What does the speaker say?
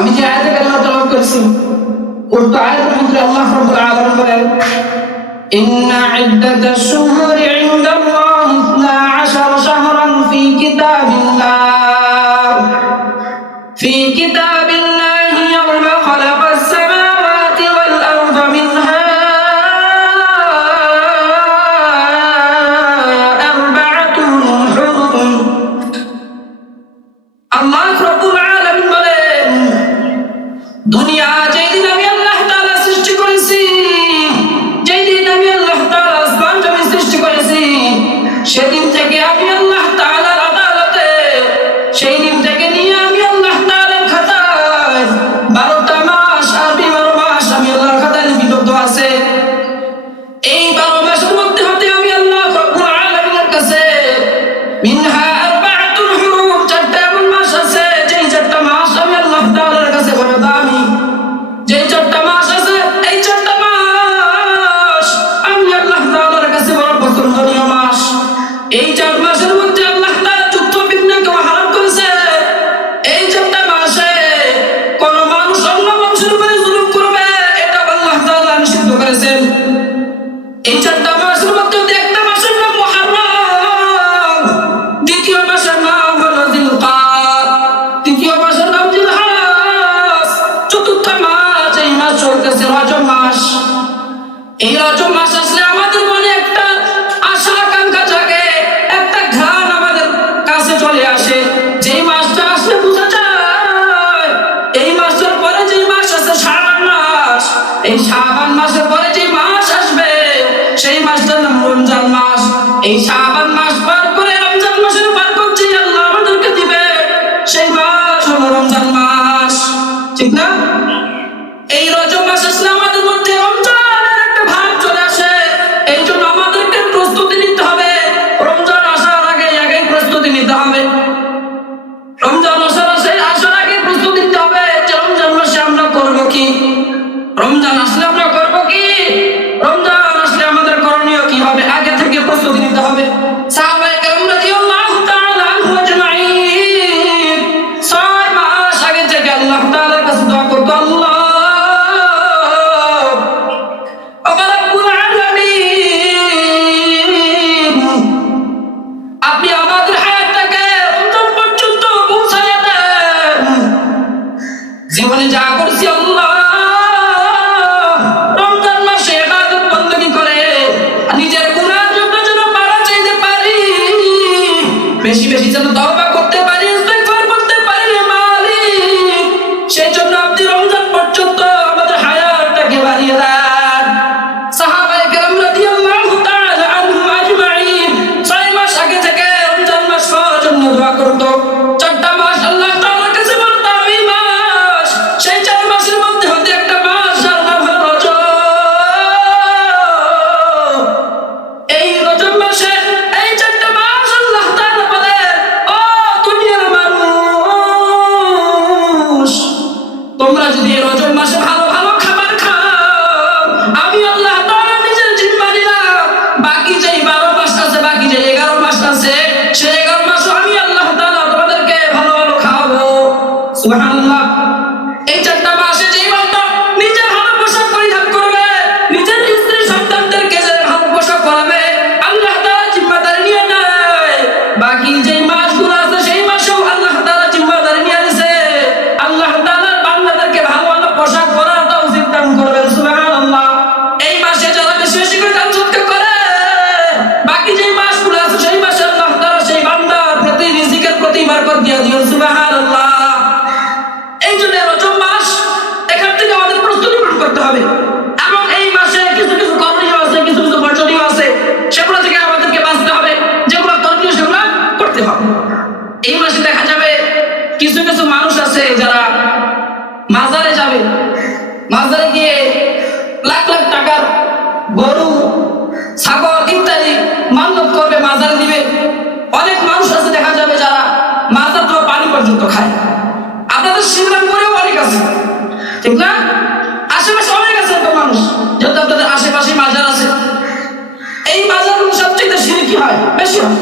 আমি যে আয়াতে কারিমা তেলাওয়াত করেছি উক্ত আয়াতের ভিতরে আল্লাহ রাব্বুল আলামিন বলেন ইন্না ইদ্দাতাশ শুহুরি ইনদাল্লাহি 12 শাহরান ফি কিতাবিল্লাহি ইয়াওমা খালাকাস সামাওয়াতি ওয়াল আরদা মিনহা আরবা'তুন হুরুম। আল্লাহ রাব্বুল আলামিন বলেন দুনিয়া যেদিন আমি আল্লাহ তাআলা সৃষ্টি করেছি, যেদিন আমি আল্লাহ তাআলা আসমান জমিন সৃষ্টি করেছি, সেদিন থেকে আমি আল্লাহ তাআলার আদালতে, সেই দিন থেকে নিয়ে আমি আল্লাহ তাআলার খাতায় 12টা মাস, আরবি 12 মাস আমি আল্লাহর খাতায় লিপিবদ্ধ আছে। এই 12 মাসের মধ্যে হতে আমি আল্লাহ রাব্বুল আলামিনের কাছে মিনহা আরবা'তুন হুরুম, 4টা এমন মাস আছে যেই 4টা মাস আমি আল্লাহ তাআলার কাছে বড় দামি। যেই 4টা মাস আছে, এই 4টা মাস আমি আল্লাহ তাআলার কাছে বড় পছন্দনীয় মাস। এই 4 মাসের মধ্যে আল্লাহ তাআলা যুদ্ধ বিগ্রহকে হারাম করেছে। এই 4টা মাসে কোন মানুষ অন্য মানুষের উপরে জুলুম করবে, এটা আল্লাহ তাআলা নিষিদ্ধ করেছেন। এই 4টা মাসের মধ্যে একটা মাসের নাম মুহররম, দ্বিতীয় মাসের নাম হলো জিলকাদ, তৃতীয় মাসের নাম জিলহজ, চতুর্থ মাস এই মাস চলতেছে রজব মাস। এই রজব মাস আসলে আমাদের মনে একটা আশা আকাঙ্ক্ষা জাগে, একটা ঘ্রাণ আমাদের কাছে চলে আসে। যেই মাসটা আসলে বোঝা যায় এই মাসটার পরে যেই মাস আছে শাবান মাস, এই শাবান মাসের পরে যে মাস আসবে সেই মাসটার নাম রমজান মাস। এই শাবান মাস পার করে রমজান মাসের বরকত যে আল্লাহ আমাদেরকে দিবে, সেই মাস হলো রমজান মাস, ঠিক না? এই রজব মাস আসলে আমাদের মধ্যে রমজানের একটা ভাব চলে আসে। এই জন্য আমাদেরকে প্রস্তুতি নিতে হবে। রমজান আসার আগে প্রস্তুতি নিতে হবে। রমজান আসার আগে প্রস্তুতি নিতে হবে যে রমজান মাসে আমরা করবো কি, রমজান আসলে আমরা করবো কি, রমজান আসলে আমাদের করণীয় কি হবে, আগে থেকে প্রস্তুতি নিতে হবে। সাহাবায়ে কেরাম রাদিয়াল্লাহু তাআলা আনহুম আজমাইন 6 মাস আগে থেকে আল্লাহ তাআলার কাছে দোয়া করতো, আল্লাহ রাব্বুল আলামিন আপনি আমাদের হায়াতটাকে রমজান পর্যন্ত পৌঁছাইয়া দেন। জীবনে যা করছি আল্লাহ রমজান মাসে ইবাদত বندگی করে নিজের গুনাহ যেন পারা চাইতে পারি, বেশি বেশি যেন তওবা করতে পারি, ইস্তিগফার করতে পারি মালিক। সেই জন্য আপনি রমজান পর্যন্ত আমাদের হায়াতটাকে বাড়িয়ে দেন। সাহাবায়ে কেরাম রাদিয়াল্লাহু তাআলা আনহুম আজমাইন 6 মাস আগে থেকে রমজান মাস পর্যন্ত দোয়া করতো। 4টা মাস আল্লাহ তাআলার কাছে বড় দামি মাস। সেই 4 মাসের মধ্যে হতে একটা মাস যার নাম হলো রজব। এই রজব মাসে এই 4টা মাস আল্লাহ তাআলা বলেন, ও দুনিয়ার মানুষ, তোমরা যদি এই রজব মাসে ভালো ভালো খাবার খাও, আমি আল্লাহ তাআলা নিজের জিম্মা নিলাম বাকি যে 12 মাস আছে, বাকি যে 11 মাস আছে, সেই 11 মাসও আমি আল্লাহ তাআলা তোমাদেরকে ভালো ভালো খাওয়াবো। সুবহানাল্লাহ। এই 4টা মাসে যেই বান্দা নিজে ভালো পোশাক পরিধান করবে, নিজের স্ত্রী সন্তানদেরকে যে ভালো পোশাক পরাবে, আল্লাহ তাআলা জিম্মাদারি নিয়ে নেয়। বাকি যে মাসগুলো আছে সেই মাসেও আল্লাহ তাআলা জিম্মাদারি নিয়ে নিছে। আল্লাহ তাআলা বান্দাদেরকে ভালো ভালো পোশাক পরার তৌফিক দান করবেন। সুবহানাল্লাহ। এই মাসে যারা বেশি বেশি করে দান সদকা করে, বাকি যে মাসগুলো আছে সেই মাসে আল্লাহ তাআলা সেই বান্দার প্রতি রিজিকের প্রতি বরকত দিয়ে দিবেন। সুবহানাল্লাহ। এই জন্য রজব মাস, এখান থেকে আমাদের প্রস্তুতি গ্রহণ করতে হবে। এবং এই মাসে কিছু কিছু করণীয় আছে, কিছু কিছু বর্জনীয় আছে, সেগুলো থেকে আমাদেরকে বাঁচতে হবে। যেগুলো করণীয় সেগুলো করতে হবে। এই মাসে দেখা যাবে কিছু কিছু মানুষ আছে যারা মাজারে যাবে, মাজারে গিয়ে লাখ লাখ টাকার গরু, ছাগল ইত্যাদি মান্নত করবে, মাজারে দিবে। অনেক মানুষ আছে দেখা যাবে যারা মাজার তো পানি পর্যন্ত খায়। আপনাদের শ্রীরামপুরেও অনেক আছে, ঠিক না? আশেপাশে অনেক আছে তো মানুষ, যেহেতু আপনাদের আশেপাশে মাজার আছে। এই মাজারগুলো সবচেয়ে শিরকি হয়, বেশি হয়।